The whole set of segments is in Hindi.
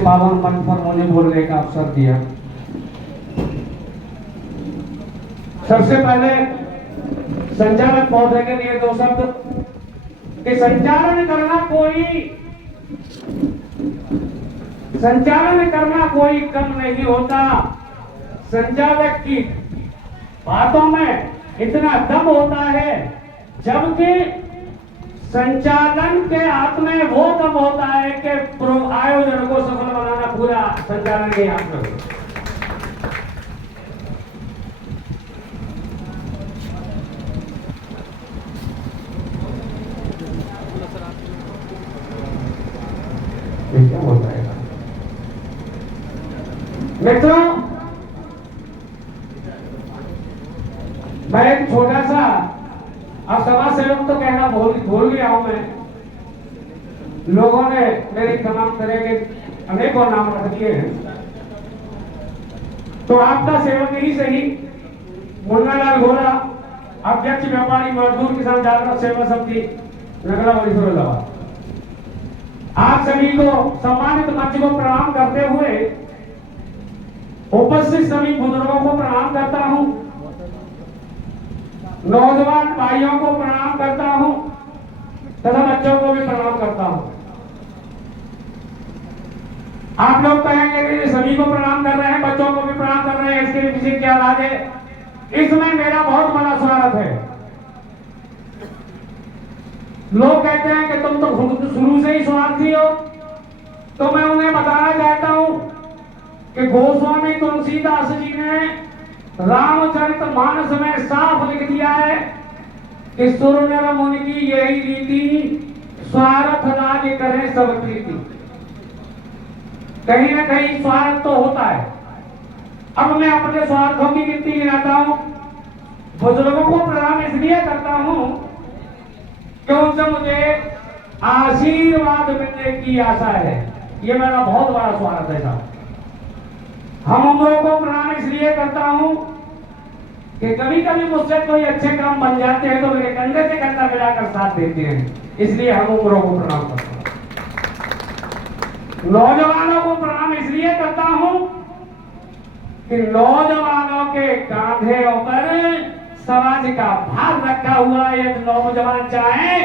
पावन मंच पर मुझे बोलने का अवसर दिया। सबसे पहले संचालक महोदय के लिए दो शब्द कि संचालन करना कोई कम नहीं होता। संचालक की बातों में इतना दम होता है, जबकि संचालन के हाथ में वो दम होता है कि आयोजन को सफल बनाना पूरा संचालन के हाथ में होता है। क्या होता है मित्रों, मैं एक छोटा सा अब समाज सेवक तो कहना भूल गया हूं मैं। लोगों ने मेरी तमाम तरह के अनेकों नाम रख दिए हैं, तो आपका सेवक ही सही, मुन्नालाल गोरा, अध्यक्ष व्यापारी मजदूर किसान जागरण सेवा समिति नगला वलीसुरलाबाद, आप सभी को सम्मानित मंच को प्रणाम करते हुए उपस्थित सभी बुजुर्गों को प्रणाम करता हूं, नौजवान भाइयों को प्रणाम करता हूं तथा बच्चों को भी प्रणाम करता हूं। आप लोग कहेंगे कि सभी को प्रणाम कर रहे हैं, बच्चों को भी प्रणाम कर रहे हैं, इसके पीछे क्या राज है? इसमें मेरा बहुत बड़ा स्वागत है। लोग कहते हैं कि तुम तो शुरू से ही स्वार्थी हो, तो मैं उन्हें बताना चाहता हूं कि गोस्वामी तुलसीदास जी ने रामचरितमानस में साफ लिख दिया है कि सुर नर मुनि की यही रीति, स्वार्थ राज करें सब प्रीति। कहीं ना कहीं स्वार्थ तो होता है। अब मैं अपने स्वार्थों की गिनती गिनाता हूं। बुजुर्गों को प्रणाम इसलिए करता हूं कि उनसे मुझे आशीर्वाद मिलने की आशा है। ये मेरा बहुत बड़ा स्वार्थ है साहब। हम उम्रों को प्रणाम इसलिए करता हूं कि कभी कभी मुझसे कोई अच्छे काम बन जाते हैं तो मेरे कंधे से कंधा मिलाकर साथ देते हैं, इसलिए हम उम्रों को प्रणाम करता हूं। नौजवानों को प्रणाम इसलिए करता हूं कि नौजवानों के कांधों पर समाज का भार रखा हुआ है। यदि नौजवान चाहे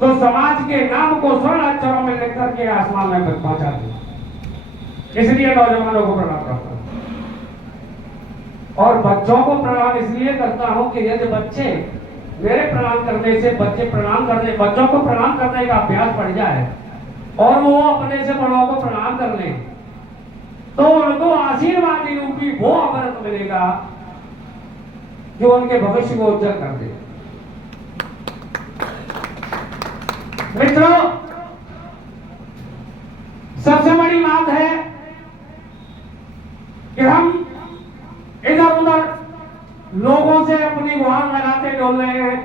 तो समाज के नाम को स्वर्ण अक्षरों में लिख करके आसमान में पहुंचा दे, इसलिए नौजवानों को प्रणाम करता हूं। और बच्चों को प्रणाम इसलिए करता हूं कि यदि बच्चे मेरे प्रणाम करने से बच्चों को प्रणाम करने का अभ्यास पड़ जाए और वो अपने से बड़ों को प्रणाम कर लें, तो उनको आशीर्वादी रूपी वो अमृत मिलेगा जो उनके भविष्य को उज्जवल कर दे। मित्रों, सबसे बड़ी बात है कि हम इधर उधर लोगों से अपनी गुहार लगाते डोल रहे हैं,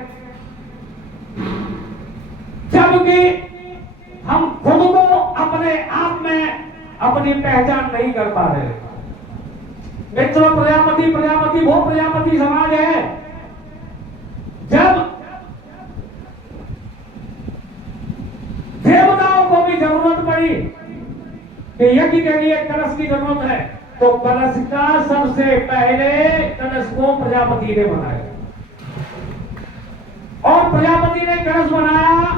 जबकि हम खुद को अपने आप में अपनी पहचान नहीं कर पा रहे। मित्रों, प्रजापति वो प्रजापति समाज है जब देवताओं को भी जरूरत पड़ी कि यज्ञ के लिए कलश की जरूरत है, तो कलश का सबसे पहले कलश को प्रजापति ने बनाया, और प्रजापति ने कलश बनाया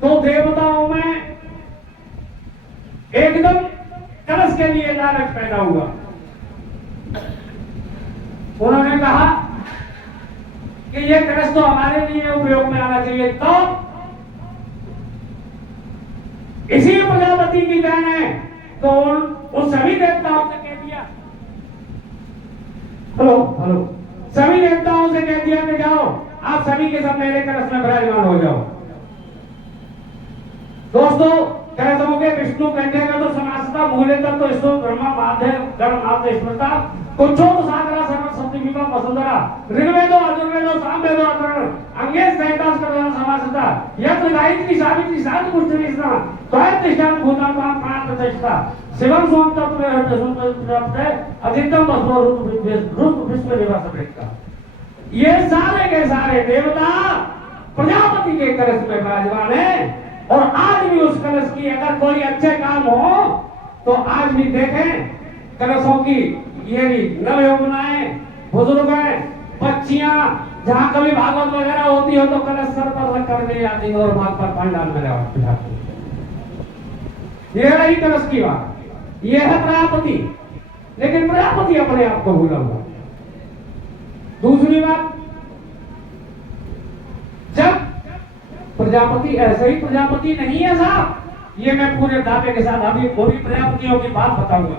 तो देवताओं में एकदम कलश के लिए लालच पैदा हुआ। उन्होंने कहा कि ये कलश तो हमारे लिए उपयोग में आना चाहिए, तो इसी प्रजापति की बहन है, तो उन सभी देवताओं से कह दिया, हेलो सभी देवताओं से कह दिया कि जाओ आप सभी के सब मेरे कलश में विराजमान हो जाओ। दोस्तों, कहते हो कि विष्णु कंठे का तो समासता मूले तक तो इसको ब्रह्मा माध्यम गण माध्य स्मृता कुछो तो सागरा सर्व शब्द विपा वसुंधरा ऋग्वेदो अजुर्वेदो सामवेदो अथर्वण अंगे सैतास करना समासता यत्र गायत्री सावित्री सात पुष्टि स्नान त्वयं तिष्ठान भूतान प्राण प्रतिष्ठा शिवम सोम तत्व हृदय सुंदर अधिकतम रुद्र विश्व निवास भेटता। ये सारे के सारे देवता प्रजापति के कलश में विराजमान है, और आज भी उस कलश की अगर कोई अच्छे काम हो तो आज भी देखें कलशों की ये नव यमुनाएं, बुजुर्ग हैं, बच्चियां, जहां कभी भागवत वगैरह होती हो तो कलश सर पर रख कर ले जाती है और भाग पर पंडाल में जाती। ये रही कलश की बात, ये है प्रजापति। लेकिन प्रजापति अपने आप को भूला हुआ। दूसरी बात, जब प्रजापति ऐसे ही प्रजापति नहीं है साहब, ये मैं पूरे दावे के साथ अभी पूरी प्रजापतियों की बात बताऊंगा।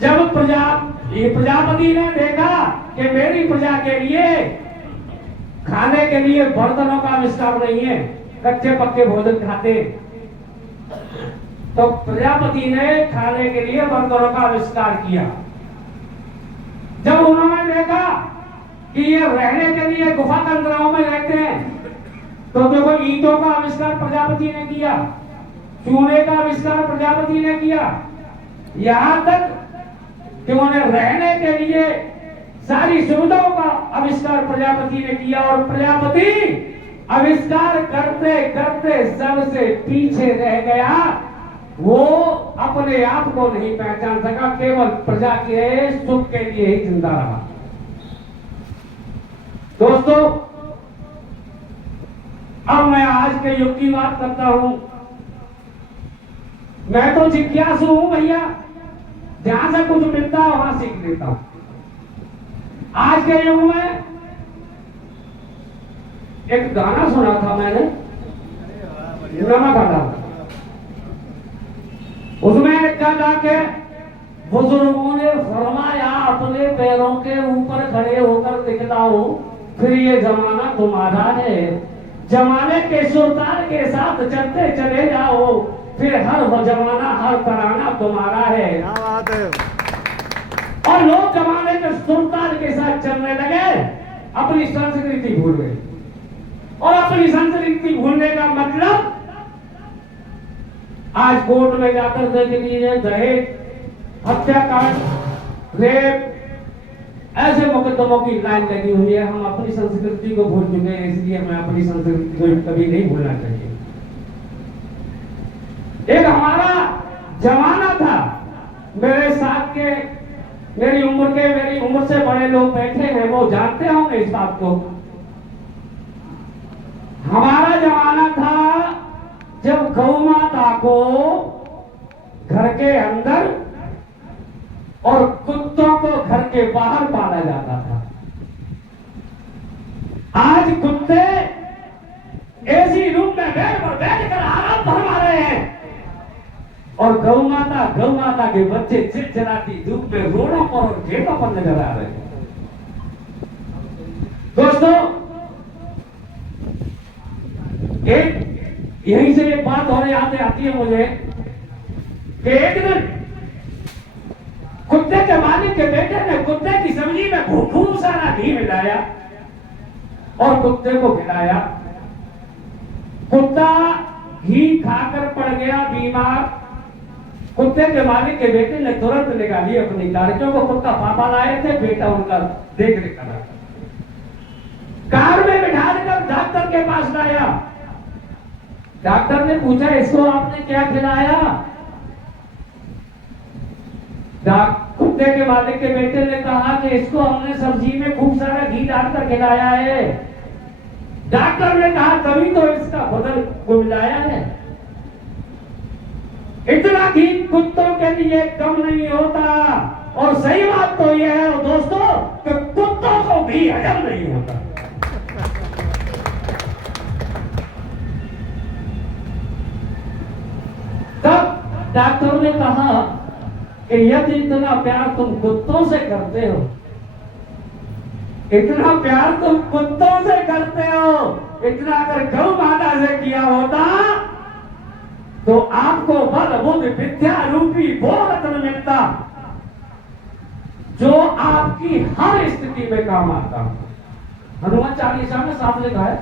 जब प्रजापति ने देखा कि मेरी प्रजा के लिए खाने के लिए बर्तनों का आविष्कार नहीं है, कच्चे पक्के भोजन खाते, तो प्रजापति ने खाने के लिए बर्तनों का आविष्कार किया। जब उन्होंने देखा कि ये रहने के लिए गुफा तंत्राओं में रहते हैं, तो देखो ईंटों का आविष्कार प्रजापति ने किया, चूने का आविष्कार प्रजापति ने किया, यहां तक कि उन्हें रहने के लिए सारी सुविधाओं का आविष्कार प्रजापति ने किया। और प्रजापति आविष्कार करते करते सबसे पीछे रह गया, वो अपने आप को नहीं पहचान सका, केवल प्रजा के सुख के लिए ही जिंदा रहा। दोस्तों, अब मैं आज के युग की बात करता हूं। मैं तो जिज्ञासु हूं भैया, जहां से कुछ मिलता है वहां सीख लेता हूं। आज के युग में एक गाना सुना था मैंने, नमक हटा, उसमें क्या जाके बुजुर्गों ने फरमाया, अपने पैरों के ऊपर खड़े होकर दिखलाओ, फिर ये जमाना तुम्हारा है, जमाने के सुरताल के साथ चलते चले जाओ, फिर हर जमाना हर तराना तुम्हारा है। क्या बात है। और लोग जमाने के सुरताल के साथ चलने लगे, अपनी संस्कृति भूल गए। और अपनी संस्कृति भूलने का मतलब, आज कोर्ट में जाकर देख लीजिए, दहेज, हत्याकांड, रेप, ऐसे मुकदमों की लाइन लगी हुई है। हम अपनी संस्कृति को भूल चुके हैं, इसलिए मैं अपनी संस्कृति को कभी नहीं भूलना चाहिए। एक हमारा जमाना था, मेरे साथ के, मेरी उम्र से बड़े लोग बैठे हैं, वो जानते होंगे इस बात को। हमारा जमाना था जब गौ माता को घर के अंदर और कुत्तों को घर के बाहर पाला जाता था। आज कुत्ते एसी रूम में बेड पर बैठकर आराम फरमा रहे हैं, और गौ माता के बच्चे चिलचिलाती धूप में रोडों पर और खेतों पर नजर आ रहे हैं। दोस्तों, एक यहीं से एक बात और याद आती है मुझे कि एक दिन कुत्ते के मालिक के बेटे ने कुत्ते की सब्जी में खूब सारा घी मिलाया और कुत्ते को खिलाया। कुत्ता घी खाकर पड़ गया बीमार। कुत्ते के मालिक के बेटे ने तुरंत निकाली अपनी कार, क्योंकि कुत्ता पापा लाए थे, बेटा उनका देख रेख कर रहा था। कार में बिठाकर डॉक्टर के पास लाया। डॉक्टर ने पूछा, इसको आपने क्या खिलाया? कुत्ते के मालिक के बेटे ने कहा कि इसको हमने सब्जी में खूब सारा घी डालकर खिलाया है। डॉक्टर ने कहा, तभी तो इसका बदल को मिलाया है। इतना घी कुत्तों के लिए कम नहीं होता। और सही बात तो यह है दोस्तों कि कुत्तों को भी हजम नहीं होता। तब डॉक्टर ने कहा कि यदि इतना प्यार तुम कुत्तों से करते हो, इतना प्यार तुम कुत्तों से करते हो, इतना अगर गौ माता से किया होता तो आपको बल बुद्धि विद्या रूपी वो रत्न मिलता जो आपकी हर स्थिति में काम आता। हनुमान चालीसा में साफ लिखा है,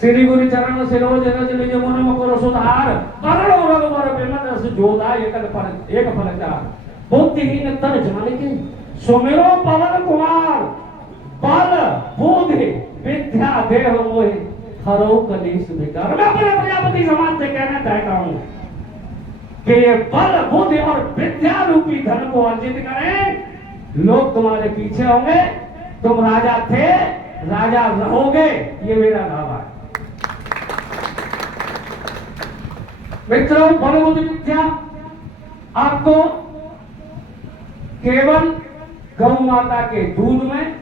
श्री गुरु चरण सिरोज रज निज मन मकर सुधार, करणो रघुवर विमल रस जोधा, एक फल चार। बुद्धिहीन तन जानिके सुमिरो पवन कुमार, बल बुद्धि विद्या देह मोहि, हरो कलेश विकार। मैं अपने प्रजापति समाज से कहना चाहता हूं कि ये बल बुद्धि और विद्या रूपी धन को अर्जित करें। लोग तुम्हारे पीछे होंगे, तुम राजा थे, राजा रहोगे, ये मेरा दावा है। मित्रों, बल बुद्धि विद्या आपको केवल गौ माता के दूध में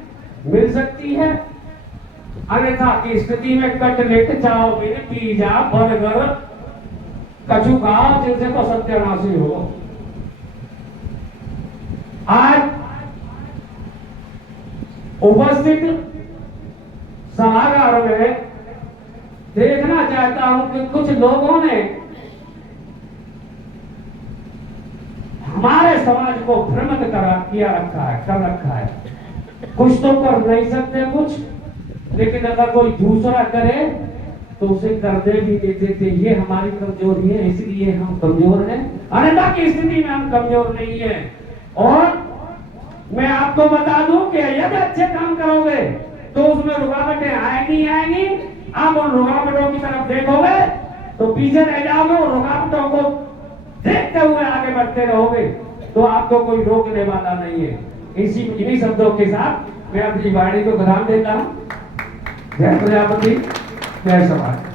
मिल सकती है, अन्यथा की स्थिति में कटलेट, चाउमीन, पिज्जा, बर्गर, कछु खाओ जिनसे तो सत्यानाशी हो। आज उपस्थित सभागार में देखना चाहता हूं कि कुछ लोगों ने हमारे समाज को भ्रमित कर रखा है। कुछ तो कर नहीं सकते कुछ, लेकिन अगर कोई दूसरा करे तो उसे करने भी देते थे। ये हमारी कमजोरी है, इसलिए हम कमजोर हैं, अन्यथा की स्थिति में हम कमजोर नहीं है। और मैं आपको बता दूं कि यदि अच्छे काम करोगे तो उसमें रुकावटें आएंगी। आप उन रुकावटों की तरफ देखोगे तो पीछे रह जाओगे, और रुकावटों को देखते हुए आगे बढ़ते रहोगे तो आपको कोई रोकने वाला नहीं है। इन्हीं शब्दों के साथ मैं अपनी वाणी को विराम देता हूं। जय प्रजापति, जय समाज।